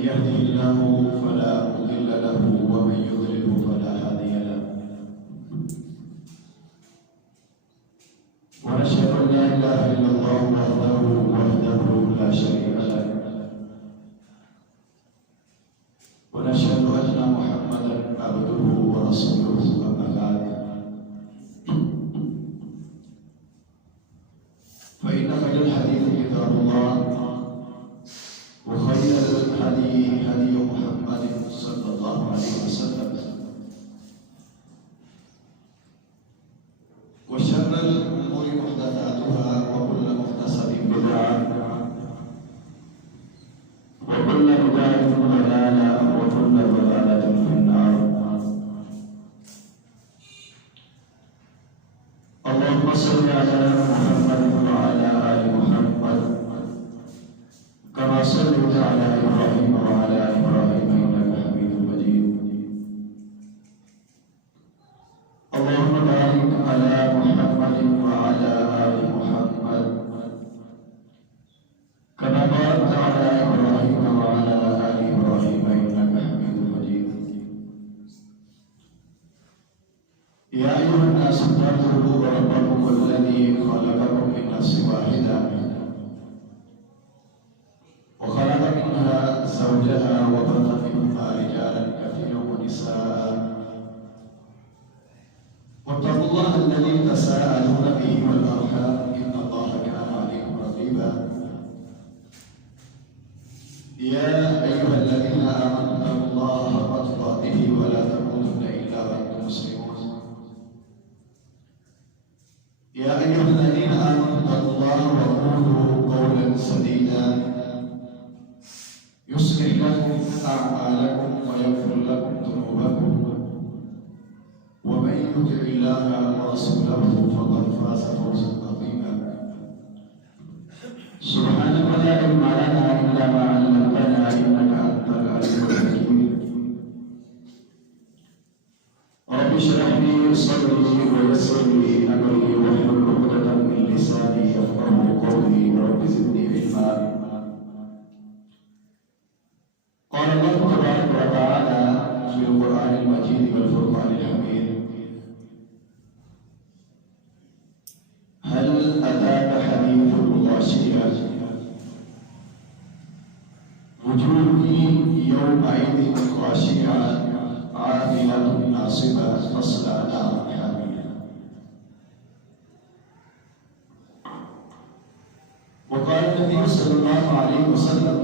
يهده الله فلا مضل له ومن يضلل فلا هادي له ونشهد أن لا إله إلا الله وحده لا شريك له ونشهد أن محمدا عبده ورسوله أما بعد فإن خير الحديث كتاب الله وخير الهدي هدي محمد صلى الله عليه وسلم وشر الأمور محدثاتها وكل محدثة بدعة وكل بدعة ضلالة وكل ضلالة في النار. اللهم صل على محمد وعلى آل محمد كما صليت على إبراهيم وعلى آل إبراهيم إنك حميد مجيد. اللهم بارك على محمد وعلى آل محمد كما باركت على إبراهيم وعلى آل إبراهيم إنك حميد مجيد. يا أيها الناس اتقوا ربكم الذي خلقكم من نفس واحدة وخلق منها زوجها وبث منهما رجالا كثيرا ونساء واتقوا الله الذي تساءلون به والأرحام إن الله كان عليكم رقيبا. يا أيها الذين آمنوا اتقوا الله حق تقاته ولا تموتن إلا وأنتم مسلمون. يا أيها الذين آمنوا اتقوا الله وقولوا قولا سديدا يصلح لكم أعمالكم ويغفر لكم ذنوبكم ومن يطع الله ورسوله فقد فاز فوزا عظيما. سبحانك لا علم لنا إلا ما علمتنا إنك أنت العليم الحكيم. رب اشرح لي صدري ويسر لي أمري واحلل عقدة من لساني يفقهوا قولي رب زدني علما. قال الله تبارك وتعالى في القرآن المجيد والفرقان الحميد: هل أتاك حديث الغاشية وجوه يومئذ خاشعة عاملة ناصبة تصلى نارا حامية. وقال النبي صلى الله عليه وسلم: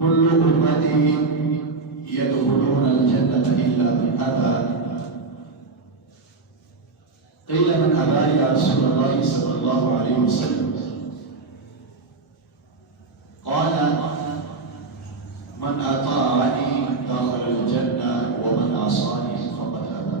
كل أمتي يدخلون الجنة إلا من أبى. قيل: من أبى يا رسول الله صلى الله عليه وسلم؟ قال: من أطاعني دخل الجنة ومن عصاني فقد أبى.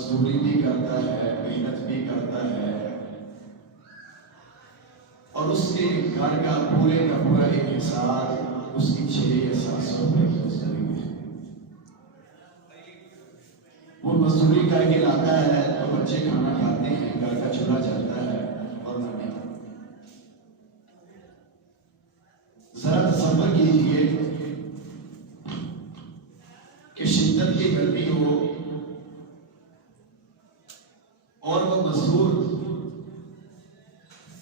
مزدوری بھی کرتا ہے، محنت بھی کرتا ہے، اور اس کے گھر کا پورے کا پورا ایک حساب اس کی 6 یا 700 روپے کی مزدوری ہے۔ وہ مزدوری کر کے لاتا ہے تو بچے کھانا کھاتے ہیں، گھر کا چولہا چلتا ہے، اور نہیں۔ ذرا تصور کیجیے کہ شدت کی گرمی ہو اور وہ مزدور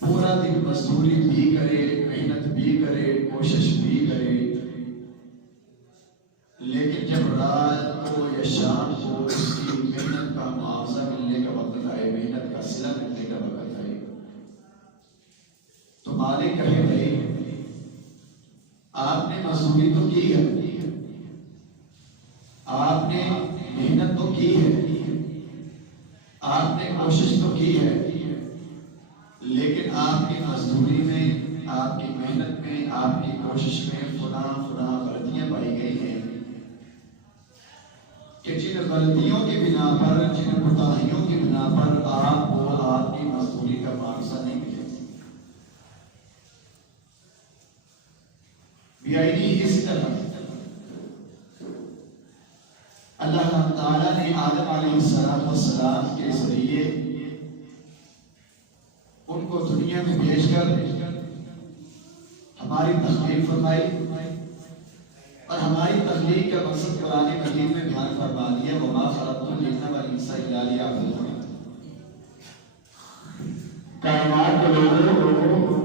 پورا دن مزدوری بھی کرے، محنت بھی کرے، کوشش بھی کرے، لیکن جب رات کو یا شام کو اس کی محنت کا معاوضہ ملنے کا وقت آئے، محنت کا صلہ ملنے کا وقت آئے، تو مالک کہے بھائی آپ نے مزدوری تو کی ہے، آپ نے محنت تو کی ہے، آپ نے کوشش تو کی ہے، لیکن آپ کی مزدوری میں، آپ کی محنت میں، آپ کی کوشش میں فلاں غلطیاں پائی گئی ہیں کہ جن غلطیوں کی بنا پر، جن کوتاہیوں کی بنا پر آپ کو آپ کی مزدوری کا معاوضہ نہیں ملے۔ اس طرح اللہ تعالیٰ نے آدم علیہ السلام کے ذریعے ان کو دنیا میں بھیج کر ہماری تخلیق فرمائی، اور ہماری تخلیق کا مقصد قرآن مجید میں بیان فرما دیا، وما خلقت الجن والانس الا لیعبدون۔ کائنات کے لوگوں،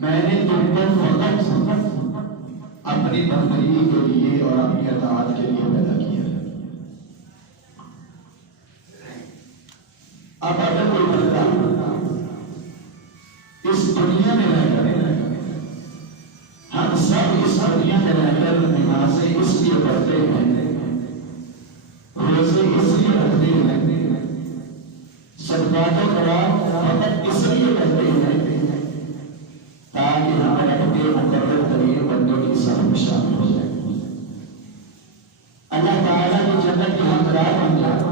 میں نے تم کو فقط اپنی بندگی کے لیے اور اپنی اطاعت کے لیے پیدا کیا ہے۔ اب اگر کوئی بندہ اس دنیا میں رہ کر، ہم سب اس دنیا میں رہ کر نمازیں اس لیے پڑھتے ہیں، روزے اس لیے رکھتے ہیں، صدقات و خیرات فقط اس لیے کرتے ہیں تاکہ ہم اپنے مقرر ترین بندوں کی صف میں شامل ہو جائیں، اللہ تعالیٰ کی جنت کے حقدار بن جائیں۔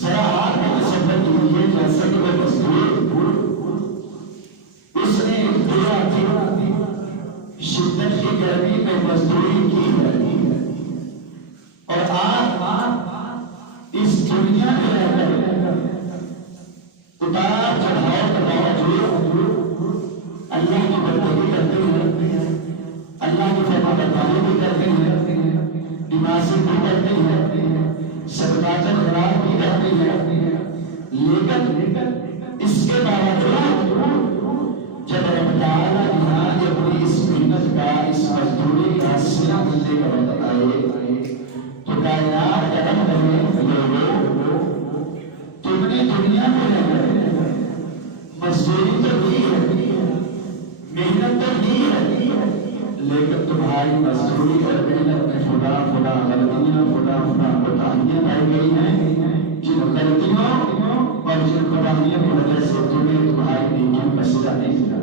ذرا آپ نے تصور کیجیے جیسے کہ وہ مزدور، اس نے شدت کی گرمی میں مزدوری کی ہے، اور آپ اس دنیا میں رہ کر اتار چڑھاؤ کے باوجود اللہ کی بندگی کرتے ہیں، اللہ کی فرما برداری بھی کرتے ہیں، نمازیں بھی کرتے ہیں، صدقات و خیرات بھی کرتے ہیں، لیکن اس کے باوجود جب رب تعالیٰ یہاں اپنی اس محنت کا، اس مزدوری کا صلہ ملنے کا وقت آئے تو کائنات کا رب لوگوں، تم نے دنیا میں رہ کر مزدوری تو کی ہے، محنت تو کی ہے، لیکن تمہاری مزدوری اور محنت میں فلاں غلطیاں، فلاں کوتاہیاں پائی گئی ہیں، جن غلطیوں اور جن کوتاہیوں کی وجہ سے تمہیں تمہاری نیکیوں کا صلہ نہیں ملا۔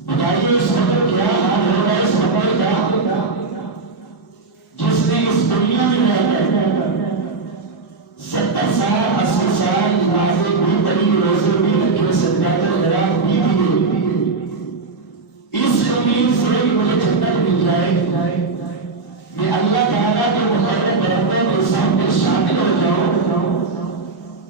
بتائیے اس وقت کیا حال ہوگا اس وقت کا جس نے اس دنیا میں رہ کر 70 سال 80 سال نمازیں بھی پڑھی، روزے بھی رکھے، صدقات و خیرات بھی دیے، اس امید سے کہ مجھے جنت مل جائے، میں اللہ تعالیٰ کے مقرر بندوں کے سامنے شامل ہو جاؤں،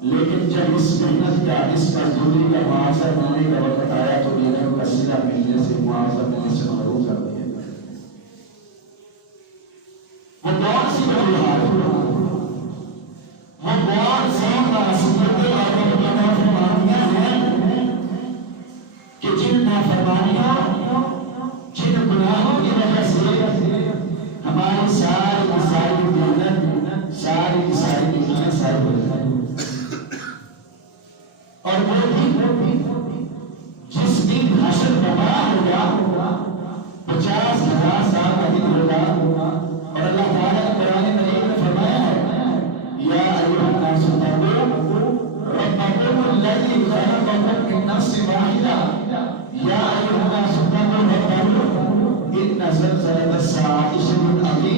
لیکن جب اس محنت کا، اس مزدوری کا معاوضہ ملنے کا وقت آیا تو نیکیوں کا صلہ ملنے سے، معاوضہ ملنے سے محروم کر دیا۔ وہ کون سی بہار وہ کون سی معصیتیں اور نافرمانیاں ہیں کہ جن نافرمانیوں، جن گناہوں کی وجہ سے ہماری ساری محنت، ساری دنیا ضائع ہو جائے، اور وہ بھی جس دن حشر برپا ہوگا 50,000 سال کا دن ہوگا، اور اللہ تعالیٰ نے قرآن مجید میں فرمایا ہے، یا ایھا الناس اتقوا ربکم الذی خلقکم من نفس واحدہ، یا ایھا الناس اتقوا ربکم ان زلزلۃ الساعۃ شیء عظیم۔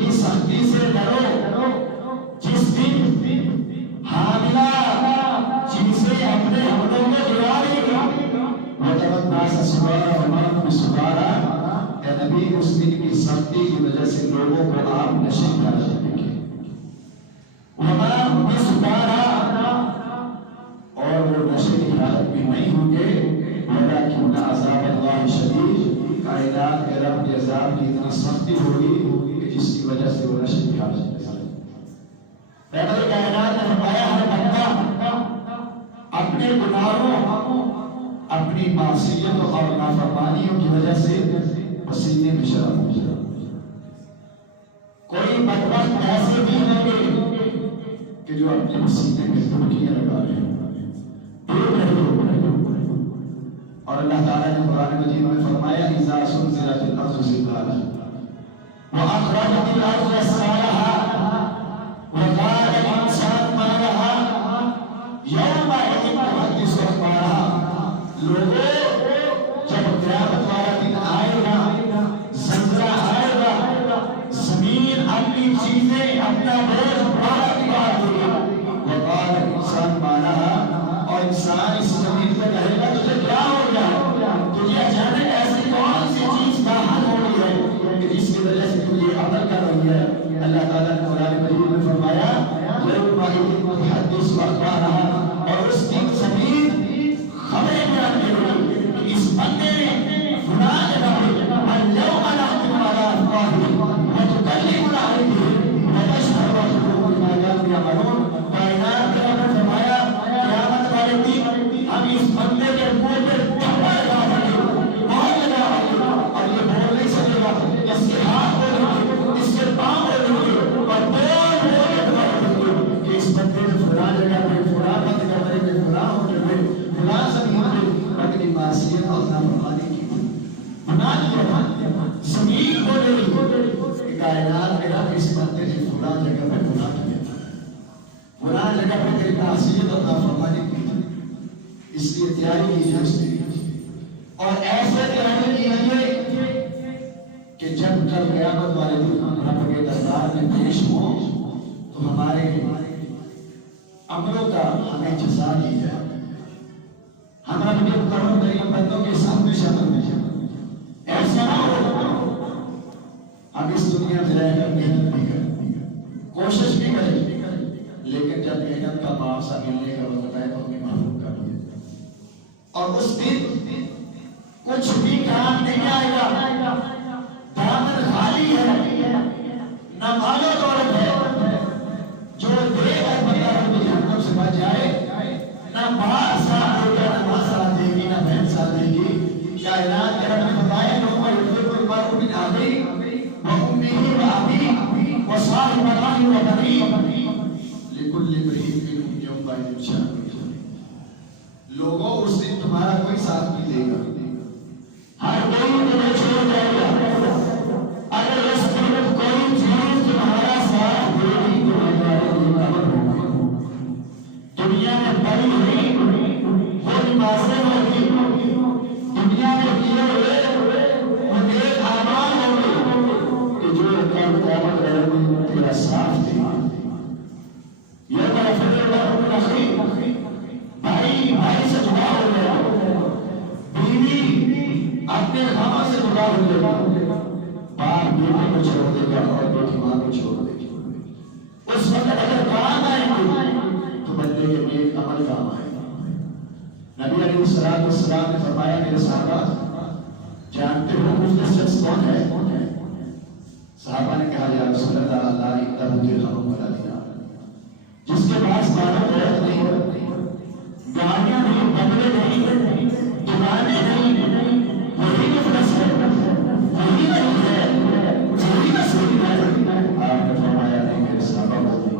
کی سختی سے ڈرو جس دن حاملہ چیزیں اپنے حملوں میں گرائے گی وَتَوَنَّاسَ سُبَارَ وَمَرَمْ بِسُبَارَ اے نبی اس دن کی سختی کی وجہ سے لوگوں کو آپ نشے کی حالت میں دیکھیں وَمَرَمْ بِسُبَارَ اور وہ نشے کی حالت میں نہیں ہوں گے وَلَكِنَّ عَذَابَ اللَّهِ شَدِيدٌ کائنات کے رب کے عذاب کی اتنا سختی ہوگی کہ جس کی وجہ سے وہ نشے کی حالت میں پیغمبر کائنات نے فرمایا ہر بندہ اپنے گناہوں اپنی معصیتوں اور نافرمانیوں کی وجہ سے پسینے میں شرم ہو جائے کوئی بدبخت ایسے بھی ہوں گے کہ جو اپنے پسینے میں دھمکیاں لگا رہے ہیں اور اللہ تعالیٰ نے قرآن مجید میں فرمایا اذا زلزلت الارض زلزالها واخرجت الارض اثقالها وقال الانسان ما لها يومئذ تحدث اخبارها لوگوں جب قیامت والا دن آئے گا زلزلہ آئے گا زمین اپنی چیزیں اپنا بوجھ باہر نکال دے گی وقال الانسان ما لها اور انسان اس زمین پہ کہے گا تجھے کیا ہو گیا تجھے اچانک ایسی کون سی چیز باہر ہو رہی ہے کہ جس کی وجہ سے تو یہ عمل کر رہی ہے اللہ تعالیٰ نے قرآن مجید میں فرمایا اور اس دن زمین خبریں بیان کرے کہ اس بندے نے گناہ لگا اليوم نختم على افواههم وتكلمنا ايديهم ونشهد عليهم بما كانوا يعملون کائنات کے رب نے فرمایا قیامت والے دن ہم اس بندے کے منہ پہ تھپڑ لگا دیں گے مہر لگا دیں گے اور یہ بول نہیں سکے گا اس کے ہاتھ بولیں گے اس کے پاؤں بولیں گے اور بول کہ اس بندے نے فلاں جگہ پہ فلاں بند کمرے میں فلاں ہوٹل میں فلاں زمین پہ اپنی معصیت اور نافرمانی کی گناہ کیا زمین بولے کہ کائنات میں رب اس بندے نے فلاں جگہ پہ گناہ کیا فلاں جگہ پہ تیری معصیت اور نافرمانی کی اس لیے تیاری کی جائے اس لیے اور ایسے تیاری کیجیے کہ جب کل قیامت والے دن ہم رب کے دربار میں پیش ہوں تو ہمارے عملوں کا ہمیں جزا دی جائے ہم رب کے کرم کریم بندوں کے سامنے شامل میں ایسا نہ ہو ہم اس دنیا میں رہ کر محنت بھی کریں کوشش بھی کریں لیکن جب محنت کا معاوضہ ملنے کا وقت ہے تو ہمیں معلوم کر دیں اور اس دن کچھ بھی کام نہیں آئے گا دامن خالی ہے نہ مال و دولت ہے جو دے گا بندہ رب جہنم سے بچ جائے نہ باپ ساتھ دے گا نہ ماں ساتھ دے گی نہ بہن ساتھ دے گی کائنات کے رب نے بتایا لوگوں کو یوزر کو بار من آبی و امی و ابی و صاحب مراہی و بنی لکل برہیم منہم یوم بائی شان لوگوں اس دن تمہارا کوئی ساتھ نہیں دے گا ہر کوئی تمہیں چھوڑ جائے گا اگر اس دن کوئی چیز تمہارا ساتھ دے گی تو ہمارے دنیا میں بڑی ہوئی وہ نمازیں ہوگی دنیا میں کیے ہوئے وہ نیک اعمال ہوگی کہ جو قیامت میں تیرا ساتھ دے یوم یفر المرء من اخیہ بھائی بھائی سے جدا ہو گیا بیوی اپنے خامہ سے جدا ہو گیا باپ بیٹے کو چھوڑ دے گا اور بیٹی ماں کو چھوڑ دے گا اس وقت اگر کام آئیں گے تو بندے کے نیک عمل کام آئے گا نبی علیہ السلام نے فرمایا میرے صحابہ جانتے ہو مجھے شخص کون ہے صحابہ نے کہا یا رسول اللہ اللہ اکتب درہم ولا دینار جس کے پاس مال و دولت نہیں گاڑیاں نہیں بنگلے نہیں دکانیں نہیں وہی مفلس ہے وہی نہیں ہے وہی نصیب ہے آپ نے فرمایا نہیں میرے صحابہ بولتے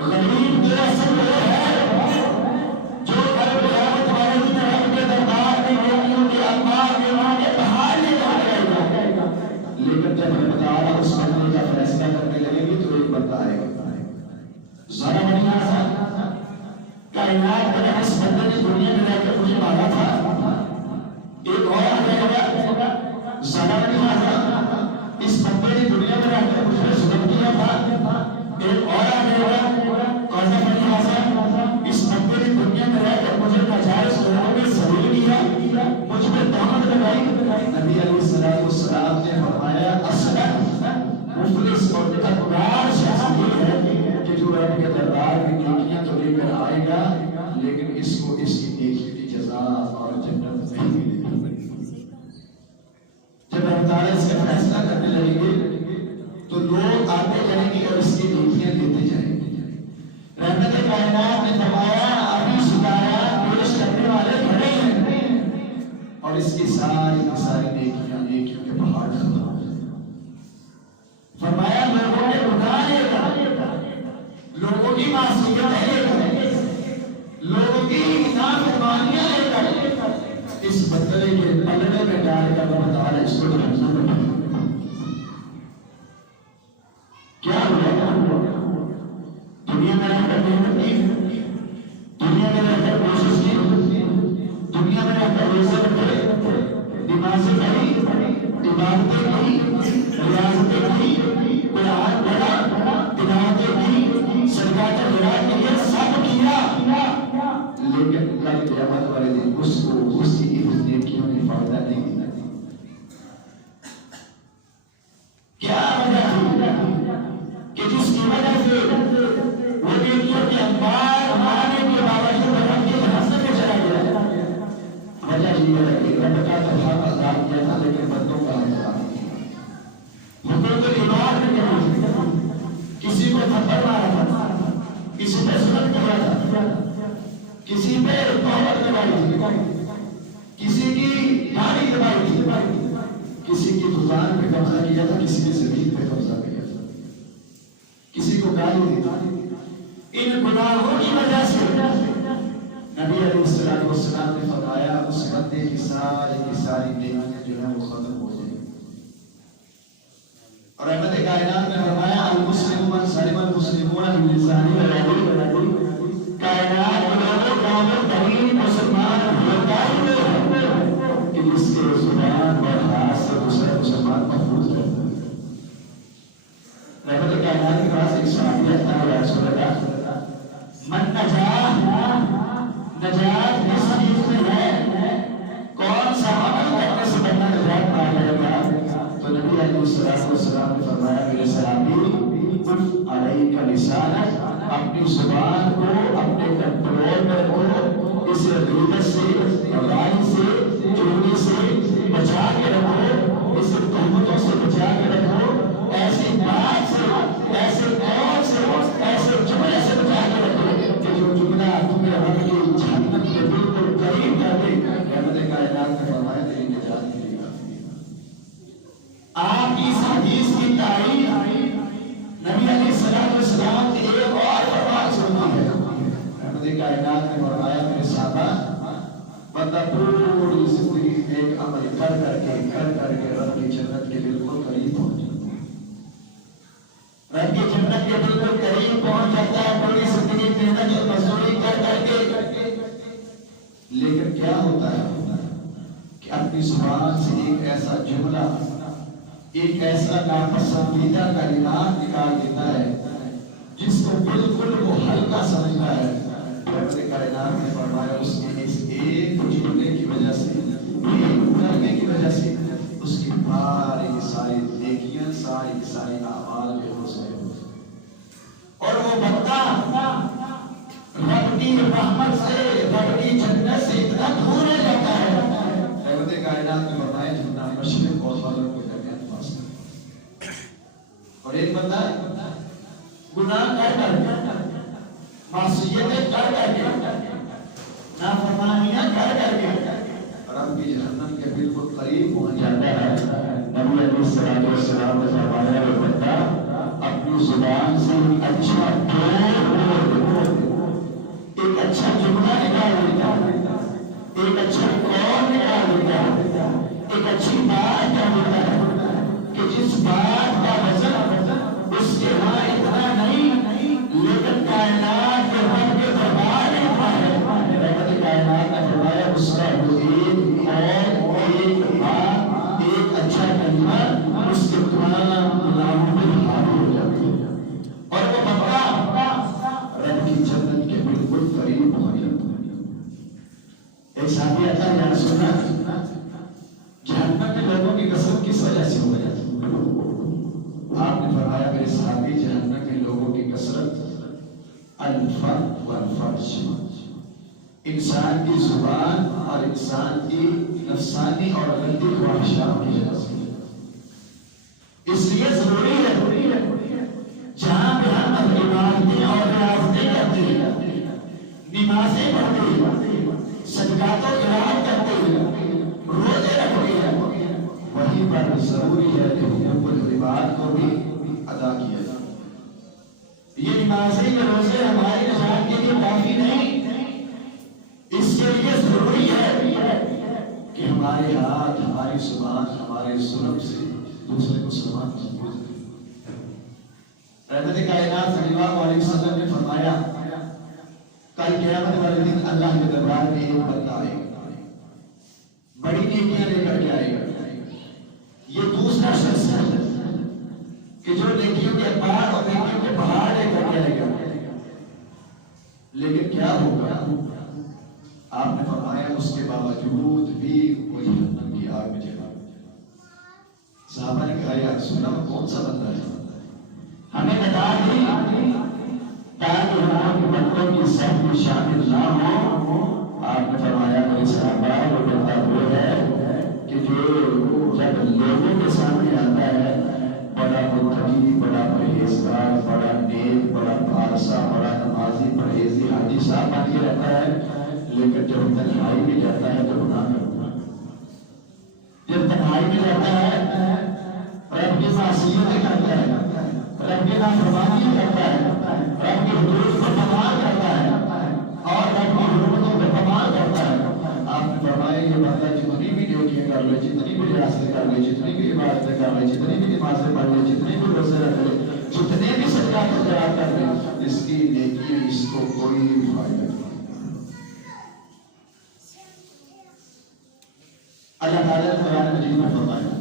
غریب کے اصل وہ ہے جو کل قیامت والے دن رب کے دربار میں نیکیوں کے انبار کے آگے بہار لے جائے گا لیکن جب اللہ تعالیٰ اس بندے کا فیصلہ کرنے لگے گی تو ایک بندہ آئے گا ذرا بنی آسان کائنات میں اس بندے نے دنیا میں رہ کر مجھے مارا تھا ایک اور آ جائے گا ذرا بنی آسان اس بندے نے دنیا میں رہ کر مجھے لوگ آتے جائیں گے اور اس کی نیکیاں لیتے جائیں گے. رحمت کائنات نے فرمایا ابھی شکایا پیش کرنے والے کھڑے ہیں اور اس کی ساری نیکیاں نیکیوں کے پہاڑ ختم ہو جائیں. فرمایا لوگوں کے گناہ لے کر، لوگوں کی معصیتیں لے کر، لوگوں کی نافرمانیاں لے کر اس بتلے کے پلڑے میں ڈال کر اللہ تعالیٰ اس کو جہنم میں ڈال دیا. کیا ہوا؟ دنیا میں رہ کر محنت کی، دنیا میں رہ کر کوشش کی، دنیا میں رہ کر روزے رکھے، نمازیں پڑھی، عبادتیں کی، ریاضتیں کی، قرآن پڑھا، تلاوتیں کی، صدقات خیرات کے لیے سب کیا، لیکن اللہ کی قیامت والے دن اس کو اس کی نیکیوں نے فائدہ نہیں دیا. کیا وجہ تھی کہ جس کی وجہ سے وہ نیکیوں کے انبار مارنے کے باوجود رب کے جہنم میں چلا گیا؟ وجہ یہ ہے کہ رب کا تحفہ عذاب کیا تھا لیکن بندوں کا عذاب کیا. حکم العباد میں کیا؟ کسی کو تھپڑ مارا تھا، کسی پہ ظلم کیا تھا، کسی پہ توبہ دبائی تھی، کسی کی گاڑی دبائی تھی، کسی کی دکان پہ قبضہ کیا تھا، کسی کی زمین پہ قبضہ کیا تھا، کسی کو گالی دی تھی. ان گناہوں کی وجہ سے نبی علیہ السلام نے فرمایا اس بندے کی ساری نیکیاں جو ہے وہ ختم ہو جائیں. اور رحمت کائنات نے فرمایا المسلم من سلم المسلمون من لسانه ويده. کائنات والوں کامل ترین مسلمان ہوتا ہی ہے کہ جس کے زبان اور ہاتھ سے دوسرا مسلمان محفوظ رہتا ہے. رحمت کائنات کے پاس ایک صحابی آتا ہے، یا رسول اللہ من نجات کس چیز میں ہے، کون سا عمل کرنے سے بندہ نجات پا جائے گا؟ تو نبی علیہ السلام نے فرمایا میرے صحابی کف علیک لسانک، اپنی زبان کو اپنے کنٹرول میں رکھو، اسے غیبت سے، برائی سے، چغلی سے بچا کے رکھو، اسے تہمتوں سے بچا کے رکھو، ایسی بات سے، ایسے قول سے، ایسے جملے سے بچا کے رکھو کہ جو جملہ تمہیں رب کی جہنم کے بالکل قریب کر دے. رحمت کائنات نے فرمایا تیری نجات کے لیے کافی ہے. آپ کی اس حدیث کی تعریف نبی علیہ السلام نے ایک اور فرمان سنی ہے. رحمت کائنات نے فرمایا میرے صحابہ بندہ پوری زندگی ایک عمل کر کے رب کی جنت کے بالکل قریب پہنچ جاتا ہے. رب کی جنت کے بالکل قریب پہنچ جاتا ہے پوری زندگی محنت اور مزدوری کر کے. لیکن کیا ہوتا ہے کہ اپنی زبان سے ایک ایسا جملہ، ایک ایسا ناپسندیدہ کلمات نکال دیتا ہے جس کو بالکل وہ ہلکا سمجھتا ہے. رب کائنات نے فرمایا اس کے اس ایک جملے کی وجہ سے، ایک کلمے کی وجہ سے اس کی ساری نیکیاں، ساری اعمال بے ہوش ہو گئے. اور وہ بندہ رب کی رحمت سے، رب کی جنت سے اتنا دور ہو جاتا ہے. رحمت کائنات نے فرمایا جتنا مشرق اور مغرب کے درمیان فاصلہ. اور ایک بندہ گناہ کر معصیتیں کر کے، نافرمانیاں کر کے رب کی جہنم کے بالکل قریب پہنچ جاتا ہے. نبی علیہ السلام نے فرمایا وہ بندہ اپنی زبان سے اچھا ایک اچھا جملہ نکال دیتا ہے، ایک اچھا قول نکال دیتا ہے، ایک اچھی بات کر دیتا ہے کہ جس بات کا وزن اس کے وہاں اتنا نہیں لیکن کائنات کے رب کے دربار میں اتنا ہے. رحمت کائنات نے فرمایا اس کا وہ ایک قول، ایک بات، ایک اچھا کلمہ اس کے تمام گناہوں پہ حاوی ہو جاتی ہے اور وہ بندہ رب کی جنت کے بالکل قریب پہنچ جاتا ہے. ایک صحابی آتا ہے، یا رسول اللہ جہنم میں لوگوں کی کثرت کس وجہ سے ہو جاتی ہے؟ آپ نے فرمایا میرے صحابی جہنم میں لوگوں کی کثرت الفرد والفرج، انسان کی زبان اور انسان کی نفسانی اور گندی خواہشات کی وجہ سے. اس لیے ضروری ہے پر ضروری ہے کہ حقوق العباد کو بھی ادا کیا جائے. یہ نمازیں یا روزے ہماری نجات کے لیے کافی نہیں، اس کے لیے ضروری ہے کہ ہمارے ہاتھ، ہماری زبان، ہمارے ظلم سے دوسرے مسلمان محفوظ رہے. رحمت کائنات صلی اللہ علیہ وسلم نے فرمایا کل قیامت والے دن اللہ کے دربار میں ایک بندہ آئے گا، بڑی نیکیاں لے کر کے آئے گا. یہ دوسرا شخص ہے کہ جو نیکیوں کے پہاڑ اور نیکیوں کے پہاڑ لے کر کے آئے گا. لیکن کیا ہوگا؟ آپ نے فرمایا اس کے باوجود بھی کوئی جہنم کی آگ میں جلا. صحابہ نے کہا یا رسول اللہ کون سا بندہ ہے؟ ہمیں بتا دیں تاکہ ہمارے بندوں کی سب میں شامل نہ ہو. آپ نے فرمایا میرے صحابہ وہ بندہ وہ ہے کہ جو جب لوگوں کے سامنے آتا ہے بڑا متقی، بڑا پرہیزگار، بڑا نیک، بڑا پارسا، بڑا نمازی، پرہیزی، حاجی صاحب بن کے رہتا ہے، لیکن جب تنہائی میں جاتا ہے تو گناہ کرتا ہے. جب تنہائی میں جاتا ہے رب کی معصیتیں کرتا ہے، رب کی نافرمانیاں کرتا ہے، رب کی حدود کو پامال کرتا ہے اور رب کی حرمتوں کو پامال کرتا ہے. آپ نے فرمایا یہ بندہ جتنی بھی نیکیاں کر لے، جتنی بھی ریاستیں کر لے، جتنی بھی عبادتیں کر لے، جتنی بھی نمازیں پڑھ لے، جتنے بھی روزے رکھ لے، جتنے بھی صدقات خیرات کر لے، اس کی نیکی اس کو کوئی بھی فائدہ نہیں. اللہ تعالیٰ نے قرآن مجید میں فرمایا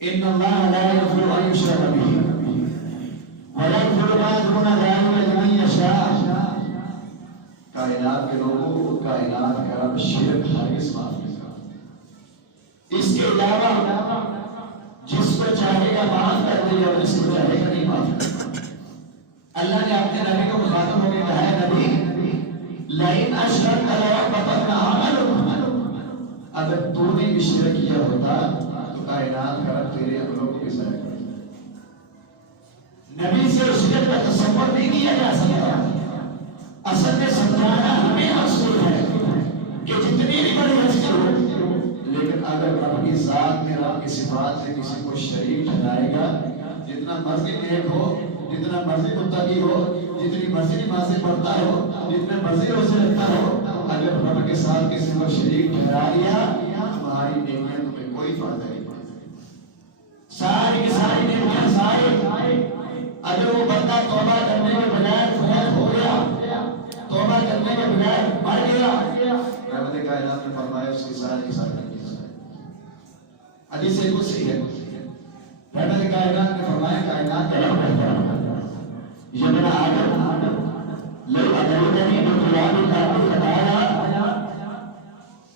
ان اللہ لا یغفر ان یشرک بہ ویغفر ما دون ذلک لمن یشاء. کائنات کے لوگوں، کائنات کا رب شرک ہرگز معاف نہیں کرتا. اس کے علاوہ جس کو چاہے گا معاف کر دے گا اور جس کو چاہے گا نہیں معاف کرتا. اللہ نے اپنے نبی کو مخاطب ہو کے کہا ہے نبی لئن اشرکت ليحبطن عملك. اگر تو نے بھی شرک کیا ہوتا تو کائنات کا رب تیرے عملوں کو بھی ضائع کر دیتا. نبی سے شرک کا تصور نہیں کیا جا سکتا. اصل میں سمجھانا ہمیں مقصود ہے کہ جتنی بھی بڑی ہستی ہو، لیکن اگر رب کی ذات میں رب کی صفات سے کسی کو شریک ٹھہرائے گا، جتنا مرضی نیک ہو، جتنا مرضی متقی ہو، جتنی مرضی نمازیں پڑھتا ہو، جتنے مرضی روزے رکھتا ہو، اگر رب کے ساتھ کسی کو شریک ٹھہرا لیا تمہاری نیکیاں تمہیں کوئی فائدہ نہیں پڑے. ساری کی ساری نیکیاں ساری اگر وہ بندہ توبہ کرنے کے بجائے فوت ہو گیا، توبہ کرنے کے بجائے مر گیا، رحمت کائنات نے فرمایا اس کی ساری کی ساری نیکیاں ساری. حدیث قدسی ہے رحمت کائنات نے فرمایا کائنات کا رب کہتا ہے یا ابن آدم لو ادركني بطلاب الارض خطايا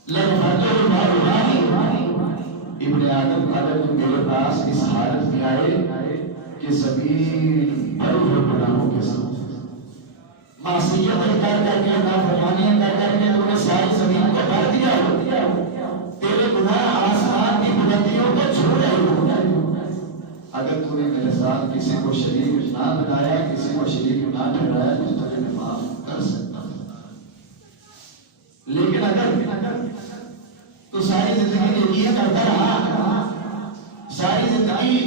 لغفرت ما بغاني. ابن آدم اگر تم میرے پاس اس حالت میں آئے کہ زمین بھری ہوئی گناہوں کے ساتھ، معصیتیں کر کر کے، نافرمانیاں کر کر کے تم نے ساری زمین کو بھر دیا ہو، تیرے گناہ آسمان کی بلندیوں کو چھو رہے ہو، اگر تو نے میرے ساتھ کسی کو شریک نہ بنایا، کسی کو شریک نہ ٹھہرایا تو تجھے میں معاف کر سکتا ہوں. لیکن اگر تو ساری زندگی نیکیاں کرتا رہا، ساری زندگی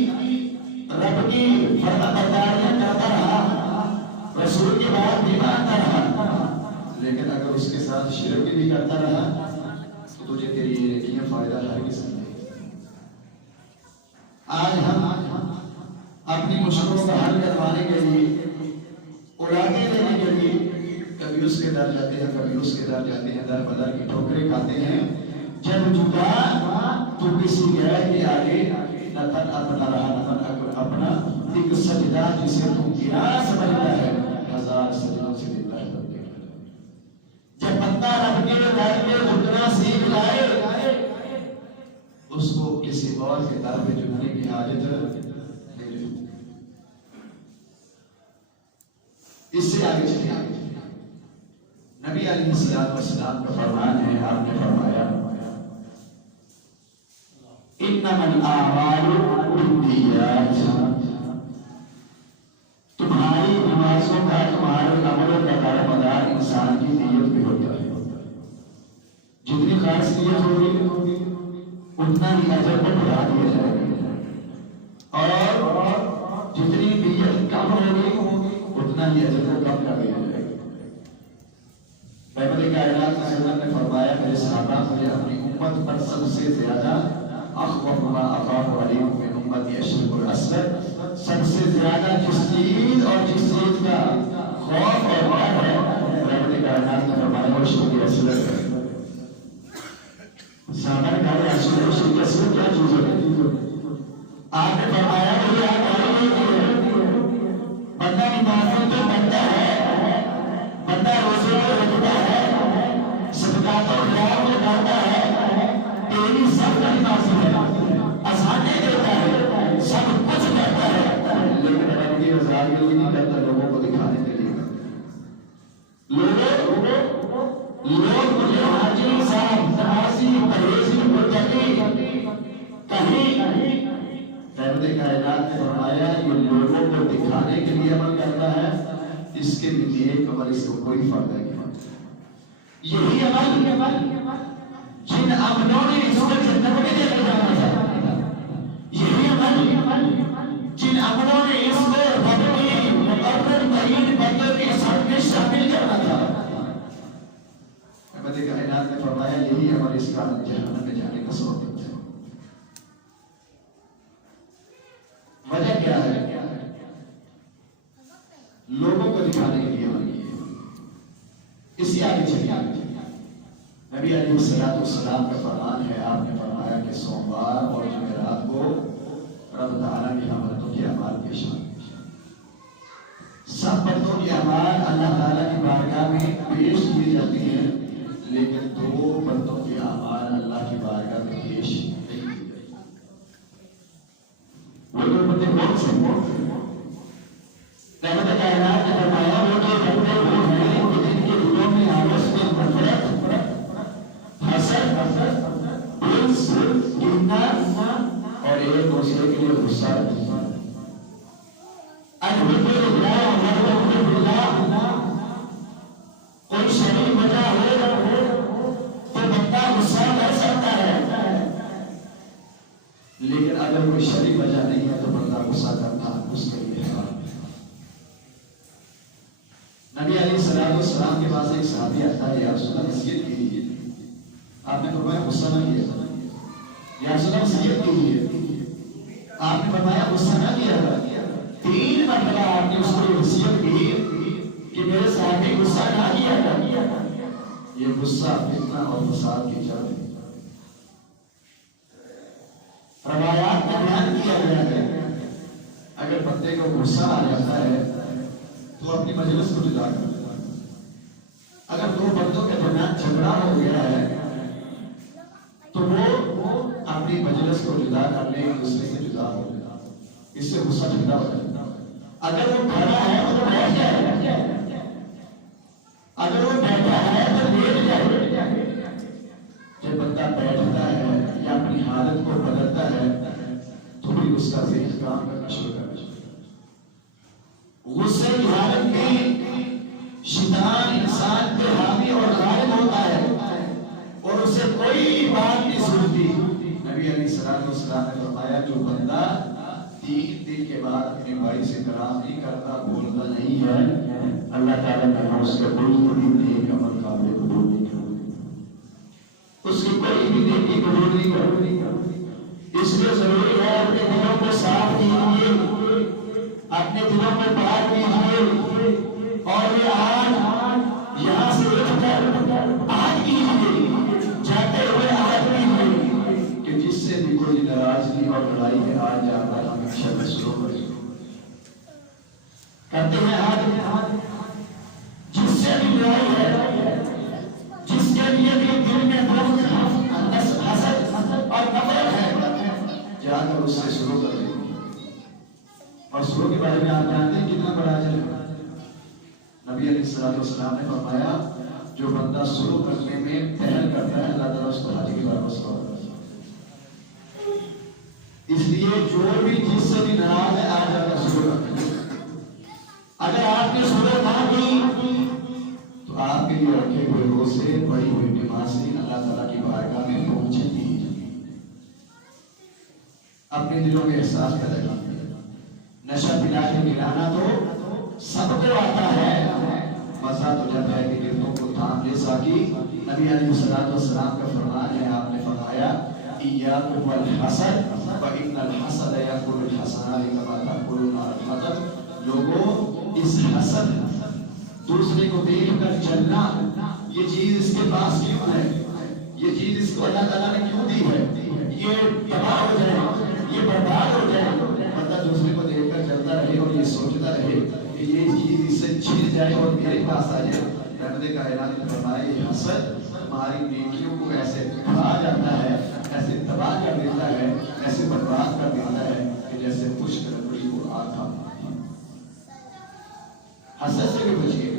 رب کی فرما برداریاں کرتا رہا، رسول کی بات بھی مانتا رہا، لیکن اگر اس کے ساتھ شرک بھی کرتا رہا تو تجھے تیری یہ نیکیاں فائدہ ہرگز نہیں. آج ہم اپنی مشکلوں کا حل کروانے کے لیے، اڑانے دینے کے لیے کبھی اس کے در جاتے ہیں، کبھی اس کے در جاتے ہیں، در بدر کی ٹھوکریں کھاتے ہیں. جب جھکا تو کسی غیر کے آگے نہ تن اپنا رہا نہ تن اپنا. ایک سجدہ جسے تو گرا سمجھتا ہے ہزار سجدوں سے دیتا ہے. جب بندہ رب کے در پہ جھکنا سیکھ جائے اس کو کسی اور کے در پہ جھکنے کی حاجت نہیں. اس سے آگے چلے نبی علیہ السلام کا فرمان ہے. آپ نے فرمایا انما الاعمال بالنیات. تمہاری نمازوں کا، تمہارے عملوں کا دار مدار انسان کی نیت پہ ہوتا ہے. جتنی خاص نیت ہوگی اتنا ہی اجر کو بڑھا دیا جائے گا، اور جتنی نیت کم ہوگی اتنا ہی اجر کو کم کر دیا جائے گا۔ رحمت کائنات صلی اللہ علیہ وسلم نے فرمایا میرے صحابہ مجھے اپنی امت پر سب سے زیادہ اخوف ما اخاف علیکم من امتی الشرک الاصغر، سب سے زیادہ جس چیز اور جس چیز کا خوف اور ڈر ہے رحمت کائنات نے فرمایا وہ شرک اصغر ہے۔ صحابہ نے کہا یا رسول اللہ شرک اصغر کیا چیز ہے؟ آپ نے فرمایا مجھے بندہ نمازوں تو بنتا ہے، بندہ روزے کو رکھتا ہے، صدقات و خیرات کو کرتا ہے، تیری سب کا نمازی ہے، اذانیں دیتا ہے، سب کچھ کرتا ہے، لیکن رب کی رضا کے لیے نہیں کرتا، لوگوں کو دکھانے کے لیے کرتا ہے۔ لوگ مجھے حاجی صاحب نمازی پرہیزی متقی کہیں رحمت کائنات نے فرمایا یہ لوگوں کو دکھانے کے لیے عمل کرتا ہے، اس کے بھی نیک عمل اس کو کوئی فائدہ نہیں۔ یہی عمل جن عملوں نے اس کو جنت میں لے کے جانا تھا، یہی عمل جن عملوں نے اس کو رب کی مقرر ترین بندوں کے ساتھ میں شامل کرنا تھا، رحمت کائنات نے فرمایا یہی عمل اس کا جہنم میں جانے کا سبب ہے۔ وجہ کیا ہے؟ لوگوں کو دکھانے کے لیے عمل کیے۔ اسی آگے چلیے، نبی علیہ السلام کا فرمان ہے، آپ نے فرمایا کہ سوموار اور جمعرات کو رب تعالیٰ کی بندوں کے اعمال پیش آتے ہیں۔ سب بندوں کے اعمال اللہ تعالیٰ کی بارگاہ میں پیش کیے جاتے ہیں، لیکن دو بندوں کے اعمال اللہ کی بارگاہ میں پیش نہیں کیے جاتے۔ وہ دو بندے کون سے ہیں؟ رحمت کائنات نے فرمایا وہ دو بندے وہ ہیں کہ جن کے دلوں میں آپس میں نفرت، حسد، بغض، کینہ اور ایک دوسرے کے لیے غصہ رکھتے ہیں۔ الحمد للہ الحمد للہ کوئی شرعی وجہ ہو تو بندہ غصہ کر سکتا ہے، لیکن اگر کوئی شرعی وجہ نہیں ہے تو بندہ غصہ کرنا اس کے لیے حرام ہے۔ نبی علیہ السلام کے پاس ایک صحابی آتا ہے، یا رسول اللہ نصیحت کیجیے، آپ نے فرمایا غصہ نہ کیا، یا رسول اللہ نصیحت کیجیے، آپ نے فرمایا غصہ نہ کیا۔ 3 مرتبہ آپ نے اس کو نصیحت کی کہ میرے صحابی غصہ نہ کیا کر، یہ غصہ فتنہ اور فساد کی جڑ ہے۔ روایات میں بیان کیا گیا ہے اگر بندے کو غصہ آ جاتا ہے تو اپنی مجلس کو جدا کر دیتا ہے۔ اگر 2 بندوں کے درمیان جھگڑا ہو گیا ہے تو وہ اپنی مجلس کو جدا کر لے، ایک دوسرے سے جدا ہو جائے، اس سے غصہ ٹھنڈا ہو جائے۔ اگر وہ کھڑا ہے تو بیٹھ جائے، اگر وہ بیٹھا ہے تو لیٹ جائے۔ جب بندہ بیٹھتا ہے یا اپنی حالت کو بدلتا ہے تو بھی اس کا ذہن کام کرنا شروع کرنا چاہیے۔ غصے کی حالت میں شیطان انسان پہ حاوی اور غالب ہوتا ہے اور اسے کوئی بات نہیں سنتی۔ نبی علیہ السلام نے فرمایا جو بندہ 3 دن کے بعد اپنے بھائی سے کلام نہیں کرتا، بولتا نہیں ہے، اللہ تعالیٰ نے اس کا کوئی بھی نیک عمل قابل قبول نہیں کرتا، اس کی کوئی بھی نیکی قبول نہیں کرتا۔ اس لیے ضروری ہے اپنے دلوں کو صاف کیجیے، اپنے دلوں کو پاک کیجیے، اور یہ آج یہاں سے اٹھ کر آج کیجیے، جاتے ہوئے آج کیجیے کہ جس سے بھی کوئی ناراضگی اور لڑائی ہے آج جا کر ہم انشاءاللہ شروع کرتے ہیں۔ آج جس سے بھی لڑائی ہے، جس کے لیے بھی دل میں بغض، حسد اور نفرت ہے، جا کر اس سے شروع کر دیں۔ اور شروع کے بارے میں آپ جانتے ہیں کتنا بڑا اجر ہے۔ نبی علیہ السلام نے فرمایا جو بندہ شروع کرنے میں پہل کرتا ہے اللہ تعالیٰ اس کو حج کی بار مسئلہ کرتا ہے۔ اس لیے جو بھی جس سے بھی ناراض ہے آج جا کر شروع کرتے ہیں۔ اگر آپ نے شروع نہ کی تو آپ کے لیے رکھے ہوئے روزے، بڑی ہوئی نمازیں اللہ تعالیٰ کی بارگاہ میں پہنچیں گی۔ اپنے دلوں میں احساس پیدا کیجیے. نشہ پلا کے گرانا تو سب کو آتا ہے، مزہ تو جب ہے کہ گردوں کو تھام لے ساکی. نبی علیہ السلام کا فرمان ہے، آپ نے فرمایا ایاکم والحسد فإن الحسد یأکل الحسنات کما تأکل النار الحطب. لوگوں اس حسد، دوسرے کو دیکھ کر چلنا، یہ چیز اس کے پاس کیوں ہے، یہ چیز اس کو اللہ تعالیٰ نے کیوں دی ہے، یہ تباہ ہو جائے، یہ برباد ہو جائے. بندہ دوسرے کو دیکھ کر چلتا رہے اور یہ سوچتا رہے کہ یہ چیز اس سے چھن جائے اور میرے پاس آ جائے. رحمت کائنات نے فرمایا یہ حسد تمہاری نیکیوں کو ایسے کھا جاتا ہے، ایسے تباہ کر دیتا ہے، ایسے برباد کر دیتا ہے کہ جیسے خشک لکڑی کو آگ کھا. حسد سے بھی بچیے.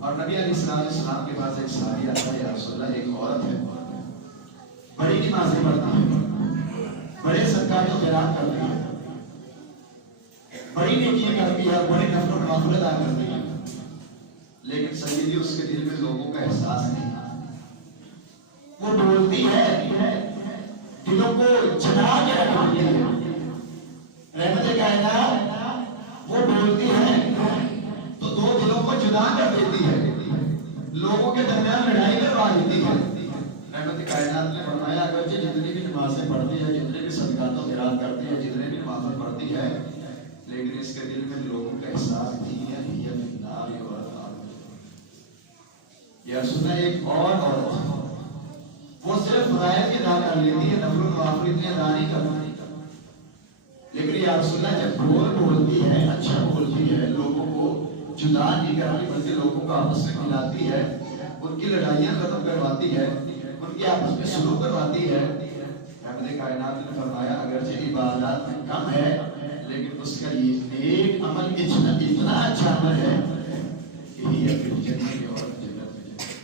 اور نبی علیہ السلام کے پاس ایک صحابی آتا ہے، یا رسول اللہ ایک عورت ہے، بڑی نمازیں پڑھتی ہے، بڑے صدقات و خیرات کرتی ہے، بڑی نیکیاں کرتی ہے، بڑے نفل و نوافل ادا کرتی ہے، لیکن سیدی اس کے دل میں لوگوں کا احساس نہیں. وہ بولتی ہے، دلوں کو جلا کے رکھتی ہے. رحمت کائنات وہ بولتی ہے تو دو دلوں کو جدا کر دیتی ہے، لوگوں کے درمیان لڑائی کروا دیتی ہے. رحمت کائنات نے فرمایا اگرچہ جتنی بھی نمازیں پڑھتی ہے، جتنے بھی صدقات و خیرات کرتی ہے، جتنے بھی نمازیں پڑھتی ہے، لیکن اس کے دل میں لوگوں کا احساس نہیں ہے. یا سنا ایک اور عورت، وہ صرف فرائض کی ادا کر لیتی ہے، نفل و نوافل اتنے ادا نہیں کرتی، لیکن یا رسول اللہ جب بولتی ہے، اچھا بولتی ہے، لوگوں کو جدا نہیں کرتی بلکہ لوگوں کو آپس میں ملاتی ہے، ان کی لڑائیاں ختم کرواتی ہے، ان کی آپس میں سلوک کرواتی ہے. رحمت کائنات نے فرمایا اگرچہ عبادات میں کم ہے، لیکن اس کا یہ ایک عمل اتنا اچھا عمل ہے کہ یہ اپنی جنت کی عورت جنت میں جائے.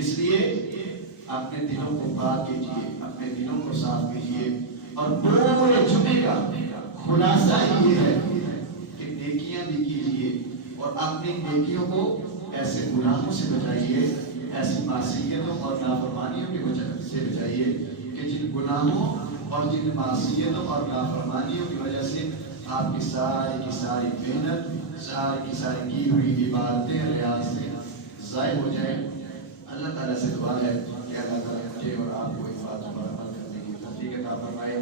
اس لیے اپنے دلوں کو پاک کیجیے، اپنے دلوں کو صاف کیجیے. اور پورے جمعے کا خلاصہ یہ ہے کہ نیکیاں بھی کیجیے اور اپنی نیکیوں کو ایسے گناہوں سے بچائیے، ایسی معصیتوں اور نافرمانیوں کی وجہ سے بچائیے کہ جن گناہوں اور جن معصیتوں اور نافرمانیوں کی وجہ سے آپ کی ساری محنت، ساری کی ساری کی ہوئی عبادتیں، ریاضتیں ضائع ہو جائیں. اللہ تعالیٰ سے دعا ہے کہ اللہ تعالیٰ مجھے اور آپ کو اس بات پر عمل کرنے کی توفیق عطا فرمائے.